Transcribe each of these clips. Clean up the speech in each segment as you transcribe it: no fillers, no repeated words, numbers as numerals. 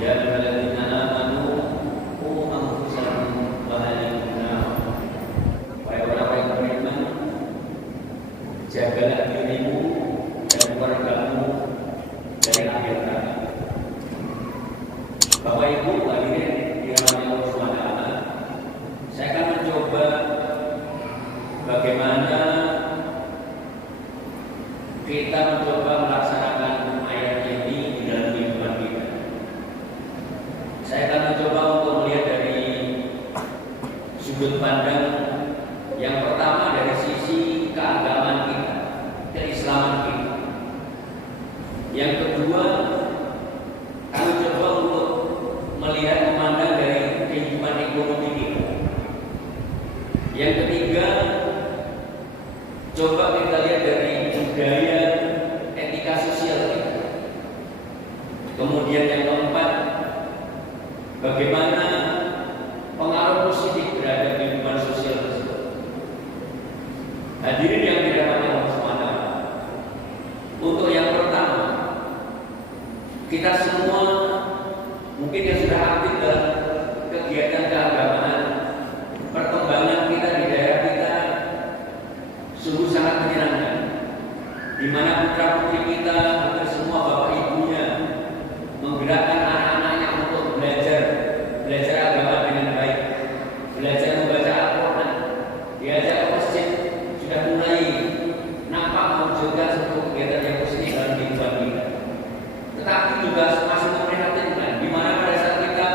Ya ayyuhalladzina amanu qu anfusakum wa ahlikum nar. Wahai orang-orang yang beriman, jagalah dirimu dan keluargamu dari api neraka. Bapak Ibu hadirin dirahmati Allah SWT, saya akan mencoba bagaimana kita mencoba melaksanakan ayat ini di dalam kehidupan kita. Saya akan mencoba untuk melihat dari sudut pandang yang pertama dari sisi keagamaan kita, keislaman kita. Yang kedua, kami coba untuk melihat memandang dari kehidupan ekonomi kita. Yang ketiga, coba kita lihat dari budaya etika sosial kita. Kemudian yang keempat, bagaimana pengaruh positif terhadap kehidupan sosial tersebut. Hadirin yang dirahmati Allah SWT, untuk yang pertama, kita semua mungkin yang sudah aktif dalam kegiatan keagamaan, perkembangan kita di daerah kita sungguh sangat menyenangkan, di mana putra-putri kita hampir semua bapak ibunya menggerakkan anak-anaknya untuk belajar agama dengan baik, belajar membaca Al-Quran, diajak ke masjid, sudah mulai nampak mewujudkan satu kegiatan yang positif dalam kehidupan kita. Tetapi juga masih memprihatinkan, di mana pada saat kita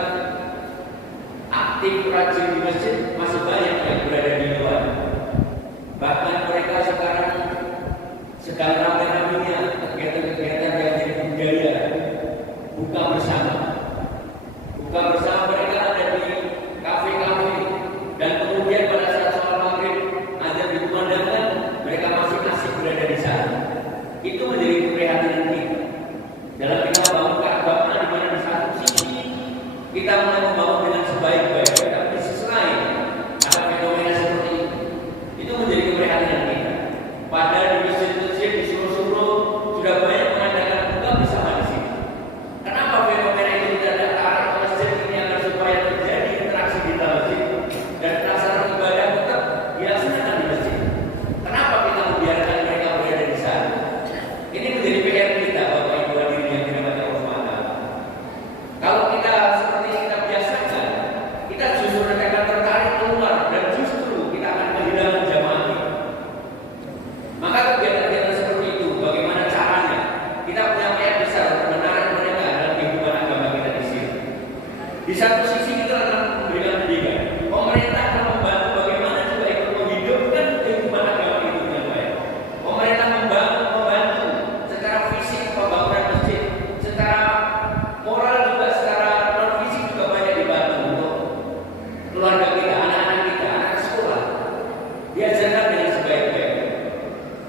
aktif rajin di masjid, masih banyak yang berada di luar. Bahkan mereka sekarang sedang ramai-ramainya kegiatan-kegiatan yang jadi budaya, buka bersama. Buka bersama mereka ada di kafe-kafe, dan kemudian pada saat sholat maghrib azan dikumandangkan, mereka masih asik berada di sana. Itu menjadi keprihatinan kita dalam kita membangun keagamaan, di mana di satu sisi kita mulai membangun dengan sebaik-baiknya, tapi di sisi lain ada fenomena seperti itu. Itu menjadi keprihatinan kita. Padahal di masjid-masjid di Solo sudah banyak mengadakan buka bersama di sini. Kenapa fenomena itu tidak tarik ke masjid ini agar supaya terjadi interaksi di dalam masjid dan pelaksanaan ibadah tetap dilaksanakan di masjid? Kenapa kita membiarkan mereka berada di sana? Ini menjadi PR kita, Bapak Ibu hadirin yang dirahmati Allah SWT. Kalau kita seperti kita biasakan, kita justru akan tertarik keluar dan justru kita akan kehilangan jamaah kita. Maka kegiatan-kegiatan seperti itu, bagaimana caranya? Kita punya PR besar untuk menarik mereka dalam kehidupan agama kita di sini. Di satu sisi kita akan memberikan pendidikan. Pemerintah akan membantu bagaimana juga ikut menghidupkan kehidupan agama itu dengan baik. Pemerintah membantu secara fisik pembangunan masjid, secara moral juga, secara non fisik juga banyak dibantu untuk keluarga kita, anak-anak kita, anak sekolah diajarkan dengan sebaik-baiknya.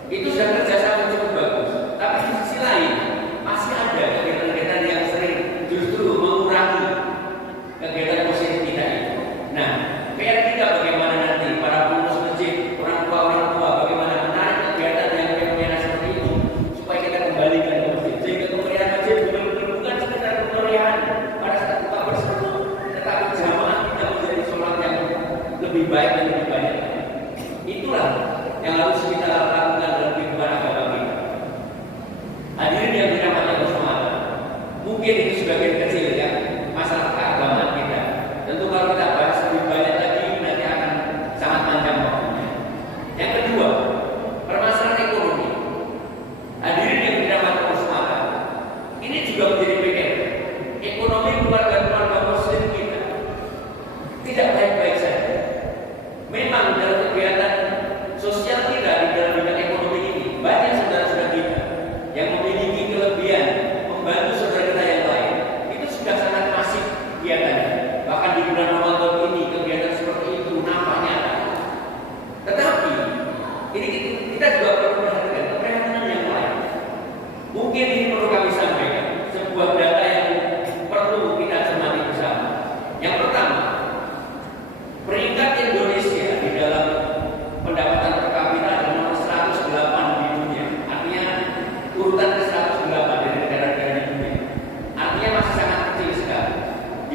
Itu sudah kerjasama cukup bagus. Tapi di sisi lain masih ada kegiatan-kegiatan yang sering justru mengurangi kegiatan positif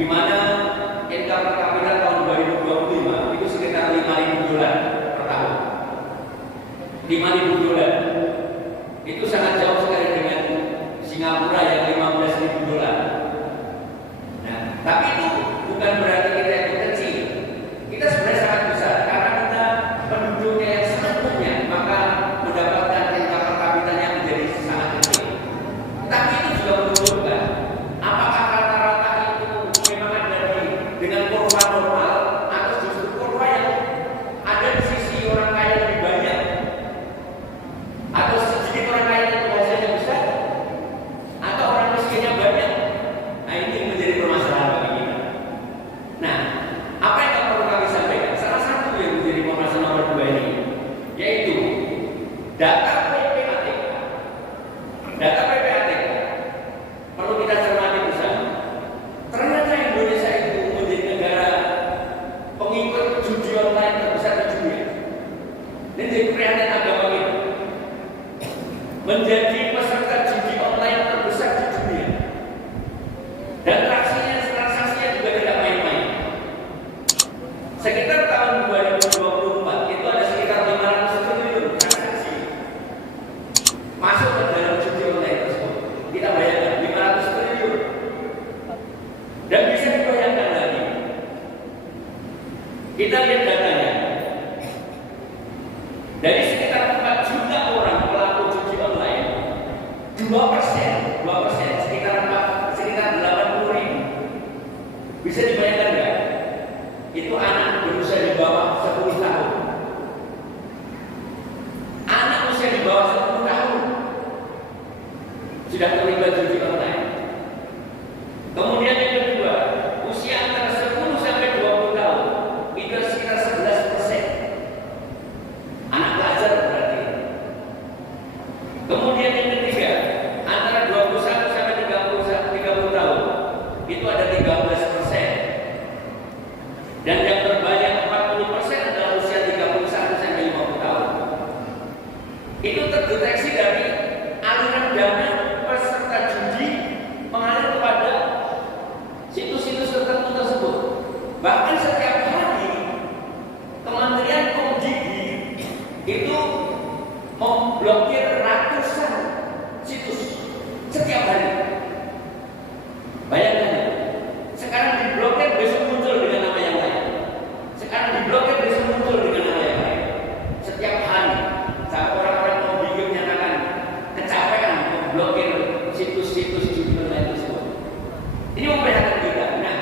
di mana income per kapita tahun 2025 itu sekitar $5.000 per tahun. $5.000 itu sangat jauh sekali dengan Singapura yang $15.000. Nah, tapi itu bukan berarti kita itu kecil. Kita sebenarnya sangat besar karena kita penduduknya yang sangat banyak, maka mendapatkan income per kapitanya menjadi sangat kecil. Tapi itu juga menunjukkan apakah rata-rata itu memang ada dengan kurva normal atau justru kurva yang ada di sisi orang kaya lebih banyak atau sedikit orang kaya yang penghasilannya besar atau orang miskinnya banyak. Nah, ini menjadi permasalahan bagi kita. Nah, apa yang perlu kami sampaikan? Salah satu yang menjadi permasalahan nomor 2 ini yaitu data PPATK. Data PPATK perlu kita cermati bersama. Ternyata Indonesia itu menjadi negara pengikut judi online terbesar di dunia. Ini jadi perhatian agama kita. Menjadi peserta judi online terbesar di dunia. Dan transaksinya juga tidak main-main. Sekitar tahun 2024 itu ada sekitar 500 triliun transaksi masuk ke dalam judi online tersebut. Kita bayangkan 500 triliun. Dan bisa dibayangkan lagi. Kita lihat datanya. Dari sekitar 4 juta orang pelaku judi online, 2% sekitar 80.000. Bisa dibayangkan nggak? Itu anak berusia di bawah 10 tahun. Anak usia di bawah 10 tahun sudah terlibat judi online. Kemudian yang kedua, usia antara 10 sampai 20 tahun itu sekitar 11%. Anak pelajar berarti. Kemudian yang ketiga, antara 21 sampai 30 tahun itu ada 13%. Dan yang terbanyak 40% adalah usia 31 sampai 50 tahun. Itu terdeteksi dari aliran dana peserta judi mengalir kepada situs-situs tertentu tersebut. Bahkan setiap hari Kementerian Komdigi itu memblokir ratusan situs setiap hari. Bayangkan, sekarang diblokir besok muncul dengan nama yang lain. Sekarang diblokir besok muncul dengan nama yang lain. Setiap hari, saat orang-orang Komdigi menyatakan kecapean memblokir situs-situs judi online tersebut. Ini memprihatinkan kita. Nah,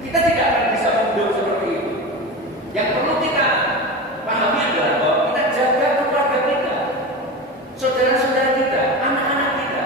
kita tidak akan bisa hidup seperti itu. Yang perlu kita pahami adalah bahwa kita jaga keluarga kita, saudara-saudara kita, anak-anak kita.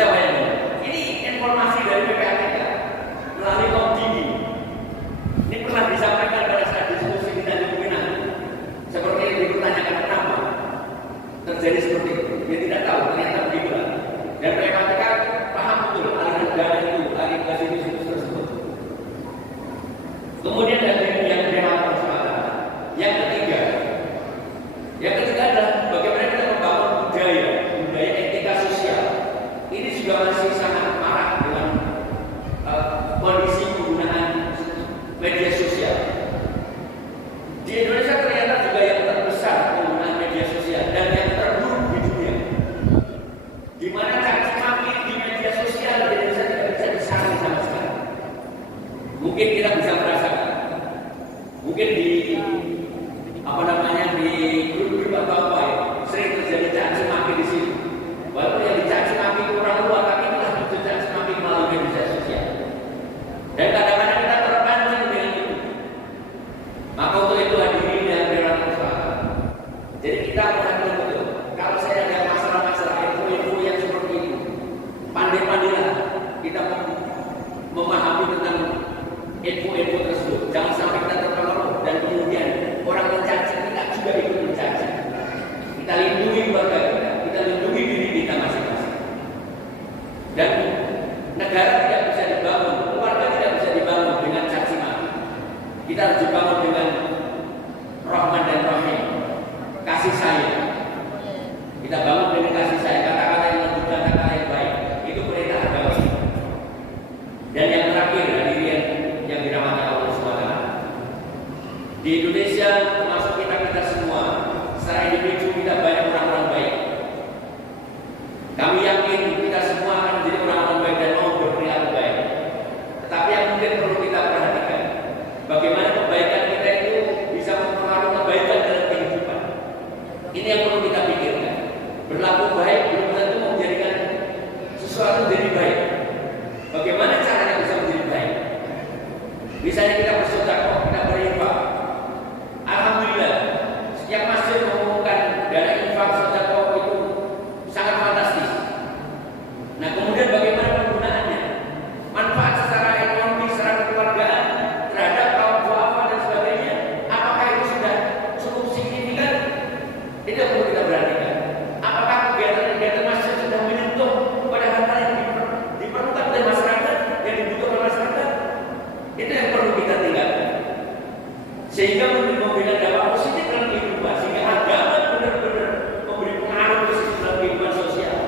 Kita bayangkan, ini informasi dari PPATK melalui Komdigi. Ini pernah disampaikan pada saat diskusi di Tanjung Pinang. Seperti yang dipertanyakan kenapa terjadi seperti itu. Dia tidak tahu, ternyata begitu. Dan PPATK paham betul aliran dana itu, aliran situs tersebut. Kemudian dari yang dewan kesempatan. Yang ketiga adalah bagaimana kita membangun budaya etika sosial. Ini juga masih sangat marah dengan kondisi penggunaan media sosial. Di Indonesia ternyata juga yang terbesar penggunaan media sosial dan yang terburuk di dunia. Di mana caci maki di media sosial di Indonesia tidak bisa disangani sama sekali. Mungkin kita bisa merasakan, mungkin di di grup atau apa ya, sering terjadi caci maki di sini. Walaupun yang dicaci maki itu orang luar, tapi itulah bentuk caci maki melalui media sosial. Dan kadang-kadang kita terpancing dengan itu. Maka untuk itu hadirin yang berada kesempatan. Jadi kita perhatikan betul. Kalau saya ada masalah-masalah info yang seperti itu, pandai-pandailah kita memahami tentang info-info tersebut. Jangan sampai kita terpengaruh dan kemudian orang mencaci kita juga ikut mencaci. Kita lindungi keluarga kita lindungi diri kita masing-masing. Dan negara tidak bisa dibangun, keluarga tidak bisa dibangun dengan caci maki. Kita harus dibangun dengan rahman dan rahim, kasih sayang. Kita bangun dengan kasih sayang, kata-kata yang lembut, kata-kata yang baik. Itu perintah agama. Dan yang terakhir, hadirin yang dirahmati Allah SWT. Di Indonesia, termasuk kita semua, secara individu kita banyak orang-orang baik. Kami yakin kita semua akan menjadi orang-orang baik dan mau berperilaku baik. Tetapi yang mungkin perlu kita perhatikan, bagaimana kebaikan kita itu bisa mempengaruhi kebaikan dalam kehidupan. Ini yang perlu kita pikirkan. Berlaku baik belum tentu menjadikan sesuatu menjadi baik. Bagaimana caranya bisa menjadi baik? Misalnya kita bersedekah, kita berinfak. Alhamdulillah, setiap masjid mengumumkan dana infak sedekah itu sangat fantastis. Nah, kemudian bagaimana penggunaannya? Manfaat secara ekonomi, secara kekeluargaan terhadap kaum duafa dan sebagainya, apakah itu sudah cukup signifikan? Itu yang perlu kita perhatikan. Apakah kegiatan-kegiatan masjid sudah menyentuh pada hal-hal yang diperlukan oleh masyarakat, yang dibutuhkan masyarakat? Itu yang perlu kita tinggalkan. Sehingga memberikan dampak positif dalam kehidupan, sehingga agama benar-benar memberi pengaruh positif dalam kehidupan sosial.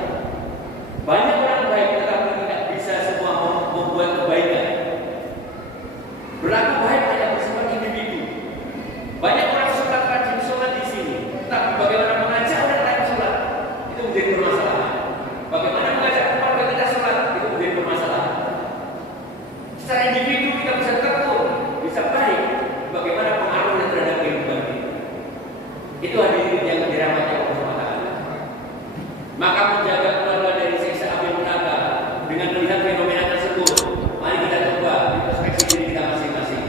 Banyak orang baik tetapi tidak bisa semua membuat kebaikan. Berlaku baik hanya bersifat individu. Banyak orang sholat, rajin sholat di sini, tapi bagaimana mengajak orang lain sholat itu menjadi permasalahan. Bagaimana mengajak keluarga kita sholat itu menjadi permasalahan. Secara individu kita bisa tekun, bisa baik. Bagaimana pengaruhnya terhadap kehidupan kita? Itu hadirin yang dirahmati Allah SWT. Maka menjaga keluarga dari siksa api neraka dengan melihat fenomena tersebut, mari kita coba introspeksi diri kita masing-masing.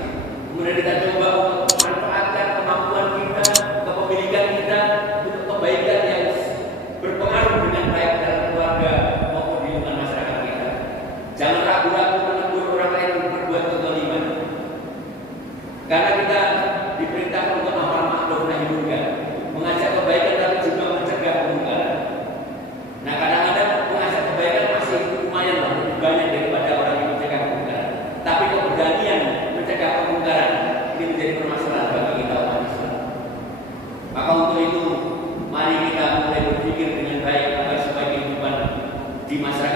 Kemudian kita coba untuk memanfaatkan kemampuan kita, kepemilikan kita untuk kebaikan yang berpengaruh dengan baik dalam keluarga maupun di lingkungan masyarakat kita. Jangan ragu-ragu menegur orang lain berbuat kezaliman. Karena kita diperintahkan untuk amar ma'ruf nahi munkar, mengajak kebaikan tapi juga mencegah kemungkaran. Nah, kadang-kadang mengajak kebaikan masih lumayan lebih banyak daripada orang yang mencegah kemungkaran. Tapi keberanian mencegah kemungkaran ini menjadi permasalahan bagi kita umat Islam. Maka untuk itu, mari kita mulai berpikir dengan baik agar supaya kehidupan di masyarakat